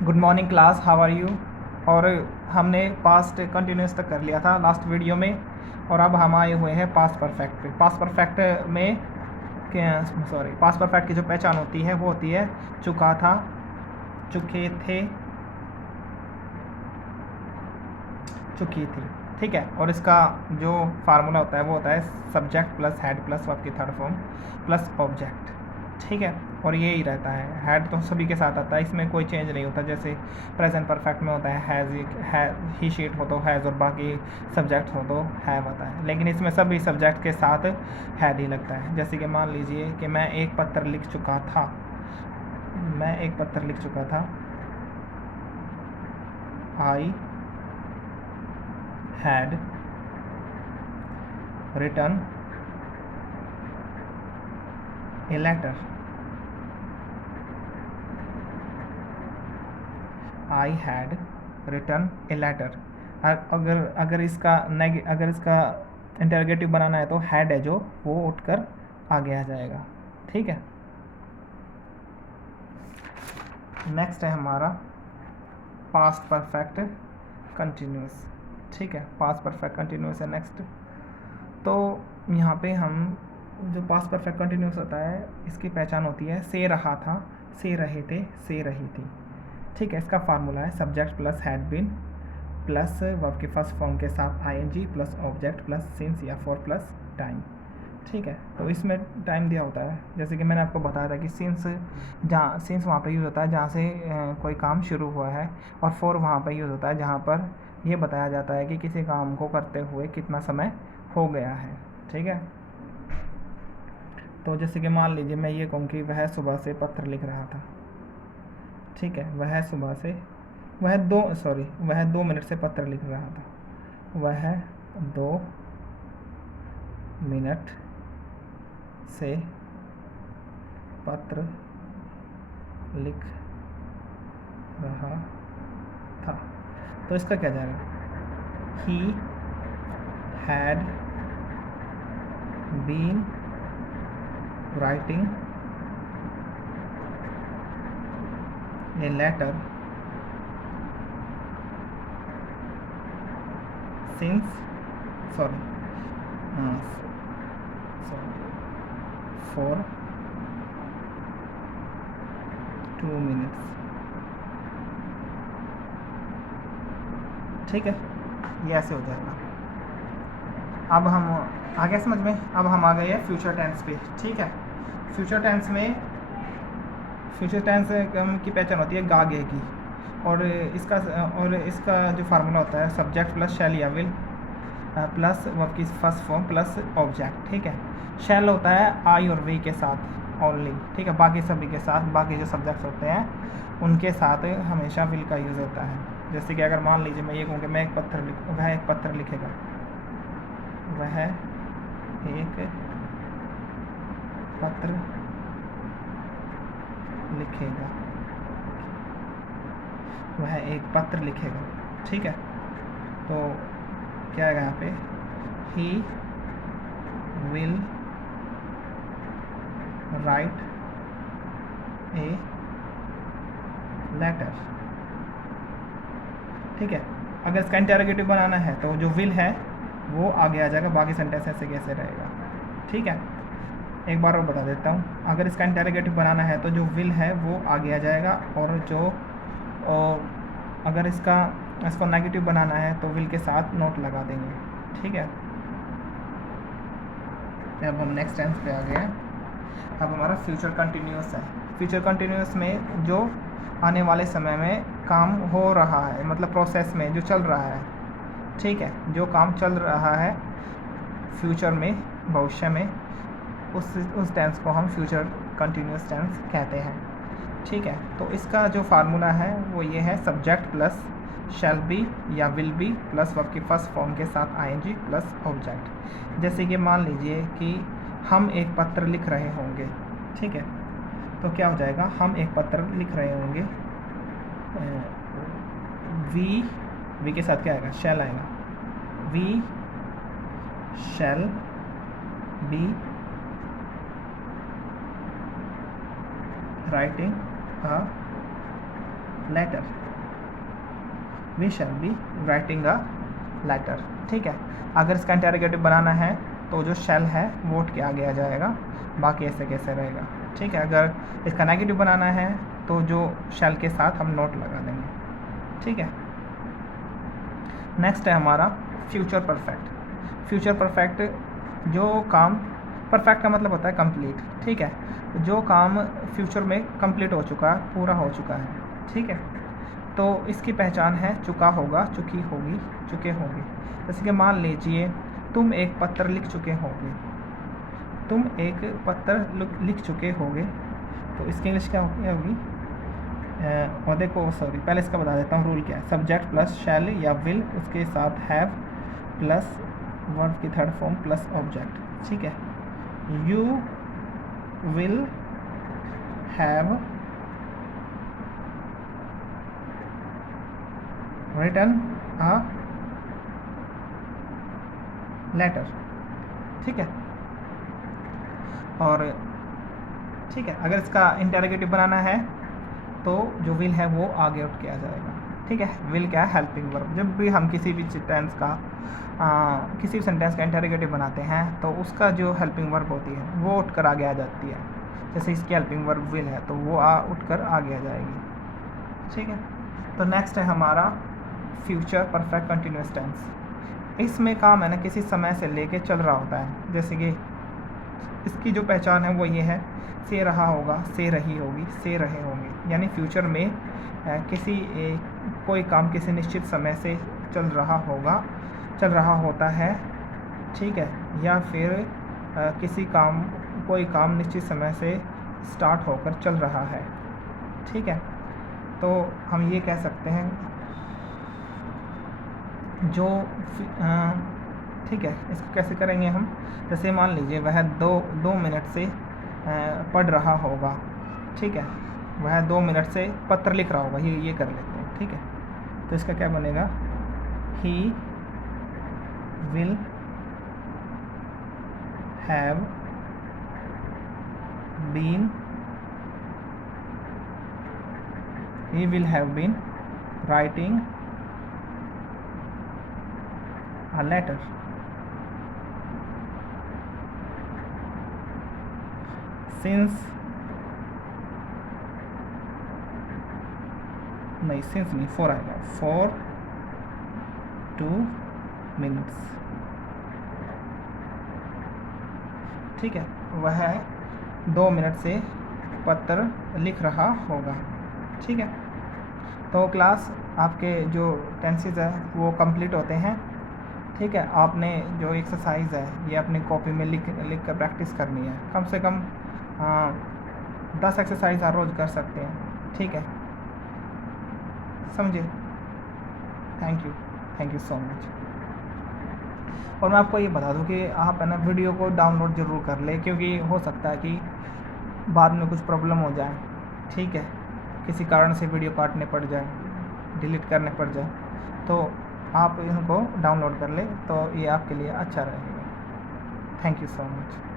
Good morning class, how are you. और हमने past continuous तक कर लिया था लास्ट वीडियो में, और अब हम आए हुए हैं पास्ट परफेक्ट पे। पास्ट परफेक्ट में पास्ट परफेक्ट की जो पहचान होती है वो होती है चुका था, चुके थे, चुकी थी। ठीक है, और इसका जो फार्मूला होता है वो होता है subject plus had plus verb की थर्ड फॉर्म प्लस ऑब्जेक्ट। ठीक है, और ये ही रहता है। हैड तो सभी के साथ आता है, इसमें कोई चेंज नहीं होता। जैसे प्रेजेंट परफेक्ट में होता है हैज़, ही शीट हो तो हैज़, और बाकी सब्जेक्ट हो तो हैव आता है। लेकिन इसमें सभी सब्जेक्ट के साथ हैड ही लगता है। जैसे कि मान लीजिए कि मैं एक पत्र लिख चुका था, मैं एक पत्र लिख चुका था, I had written a letter, I had written a letter. अगर इसका इंटरोगेटिव बनाना है तो हैड है जो वो उठकर आगे आ जाएगा। ठीक है, नेक्स्ट है हमारा पास्ट परफेक्ट कंटिन्यूस। ठीक है, पास्ट परफेक्ट कंटिन्यूस है नेक्स्ट। तो यहाँ पे हम जो पास्ट परफेक्ट कंटिन्यूस होता है इसकी पहचान होती है से रहा था, से रहे थे, से रही थी। ठीक है, इसका फार्मूला है subject plus had been plus verb के फर्स्ट फॉर्म के साथ ING plus object plus since या फॉर प्लस टाइम। ठीक है, तो इसमें टाइम दिया होता है, जैसे कि मैंने आपको बताया था कि सिंस वहाँ पे यूज़ होता है जहाँ से कोई काम शुरू हुआ है, और फॉर वहाँ पे यूज़ होता है जहाँ पर यह बताया जाता है कि किसी काम को करते हुए कितना समय हो गया है। ठीक है, तो जैसे कि मान लीजिए मैं ये कहूँ कि वह सुबह से पत्र लिख रहा था। ठीक है, वह 2 मिनट से पत्र लिख रहा था। वह 2 मिनट से पत्र लिख रहा था। तो इसका क्या जाएगा? He had been writing a letter since for 2 minutes. ठीक है, ये ऐसे हो जाएगा। अब हम आ गए समझ में। अब हम आ गए हैं फ्यूचर टेंस पे। ठीक है, फ्यूचर टेंस की पहचान होती है गागे की, और इसका जो फार्मूला होता है सब्जेक्ट प्लस शैल या विल प्लस वर्ब की फर्स्ट फॉर्म प्लस ऑब्जेक्ट। ठीक है, शैल होता है आई और वी के साथ ओनली। ठीक है, बाकी सभी के साथ, बाकी जो सब्जेक्ट्स होते हैं उनके साथ हमेशा विल का यूज़ होता है। जैसे कि अगर मान लीजिए मैं ये कहूँ कि वह एक पत्र लिखेगा, वह एक पत्र लिखेगा, वह एक पत्र लिखेगा। ठीक है, तो क्या आएगा यहाँ पे? He will write a letter. ठीक है, अगर इसका इंटरोगेटिव बनाना है तो जो विल है वो आगे आ जाएगा, बाकी सेंटेंस ऐसे कैसे रहेगा। ठीक है, एक बार और बता देता हूँ, अगर इसका इंटरोगेटिव बनाना है तो जो विल है वो आगे आ जाएगा, और अगर इसको नेगेटिव बनाना है तो विल के साथ नोट लगा देंगे। ठीक है, अब हम नेक्स्ट टेंस पे आ गए हैं। अब हमारा फ्यूचर कंटिन्यूस है। फ्यूचर कंटिन्यूस में जो आने वाले समय में काम हो रहा है, मतलब प्रोसेस में जो चल रहा है। ठीक है, जो काम चल रहा है फ्यूचर में, भविष्य में, उस टेंस को हम फ्यूचर कंटिन्यूस टेंस कहते हैं। ठीक है, तो इसका जो फार्मूला है वो ये है सब्जेक्ट प्लस शैल बी या विल बी प्लस वर्ब की फर्स्ट फॉर्म के साथ आईएनजी प्लस ऑब्जेक्ट। जैसे कि मान लीजिए कि हम एक पत्र लिख रहे होंगे। ठीक है, तो क्या हो जाएगा? हम एक पत्र लिख रहे होंगे, वी के साथ क्या आएगा? शैल आएगा। We shall be writing a letter, we shall be writing a letter. ठीक है, अगर इसका इंटेरोगेटिव बनाना है तो जो शैल है वो उठ के आगे आ जाएगा, बाकी ऐसे कैसे रहेगा। ठीक है, अगर इसका नेगेटिव बनाना है तो जो शैल के साथ हम नोट लगा देंगे। ठीक है, नेक्स्ट है हमारा फ्यूचर परफेक्ट। फ्यूचर परफेक्ट, जो काम, परफेक्ट का मतलब होता है कंप्लीट। ठीक है, जो काम फ्यूचर में कंप्लीट हो चुका है, पूरा हो चुका है। ठीक है, तो इसकी पहचान है चुका होगा, चुकी होगी, चुके होंगे। जैसे कि मान लीजिए तुम एक पत्र लिख चुके होगे, तुम एक पत्र लिख चुके होगे, तो इसकी इंग्लिश क्या होगी? और देखो, सॉरी, पहले इसका बता देता हूँ रूल क्या है। सब्जेक्ट प्लस शैल या विल, उसके साथ हैव प्लस वर्ब की थर्ड फॉर्म प्लस ऑब्जेक्ट। ठीक है, you will have written a letter. ठीक है, और ठीक है, अगर इसका इंटेरोगेटिव बनाना है तो जो विल है वो आगे उठ के आ जाएगा। ठीक है, विल क्या है? Helping verb. जब भी हम किसी भी सेंटेंस का किसी भी सेंटेंस का इंटेरोगेटिव बनाते हैं तो उसका जो हेल्पिंग वर्ब होती है वो उठकर आगे आ जाती है। जैसे इसकी हेल्पिंग वर्ब विल है तो वो उठकर आगे आ जाएगी। ठीक है, तो नेक्स्ट है हमारा फ्यूचर परफेक्ट कंटिन्यूअस टेंस। इसमें काम है ना किसी समय से लेके चल रहा होता है। जैसे कि इसकी जो पहचान है वो ये है, से रहा होगा, से रही होगी, से रहे होंगे। यानी फ्यूचर में कोई काम किसी निश्चित समय से चल रहा होता है। ठीक है, या फिर कोई काम निश्चित समय से स्टार्ट होकर चल रहा है। ठीक है, तो हम ये कह सकते हैं जो ठीक है, इसको कैसे करेंगे हम? जैसे मान लीजिए वह दो मिनट से पढ़ रहा होगा। ठीक है, वह 2 मिनट से पत्र लिख रहा होगा, ये कर लेते हैं। ठीक है, तो इसका क्या बनेगा? He will have been writing a letter since नहीं, for आएगा, for 2 minutes। ठीक है, वह 2 मिनट से पत्र लिख रहा होगा। ठीक है, तो क्लास आपके जो टेंसेस है वो कंप्लीट होते हैं। ठीक है, आपने जो एक्सरसाइज है ये अपनी कॉपी में लिख कर प्रैक्टिस करनी है। कम से कम 10 एक्सरसाइज हर रोज़ कर सकते हैं। ठीक है, समझे? Thank you so much. और मैं आपको ये बता दूं कि आप है ना वीडियो को डाउनलोड ज़रूर कर ले, क्योंकि हो सकता है कि बाद में कुछ प्रॉब्लम हो जाए। ठीक है, किसी कारण से वीडियो काटने पड़ जाए, डिलीट करने पड़ जाए, तो आप इनको डाउनलोड कर ले तो ये आपके लिए अच्छा रहेगा। Thank you so much.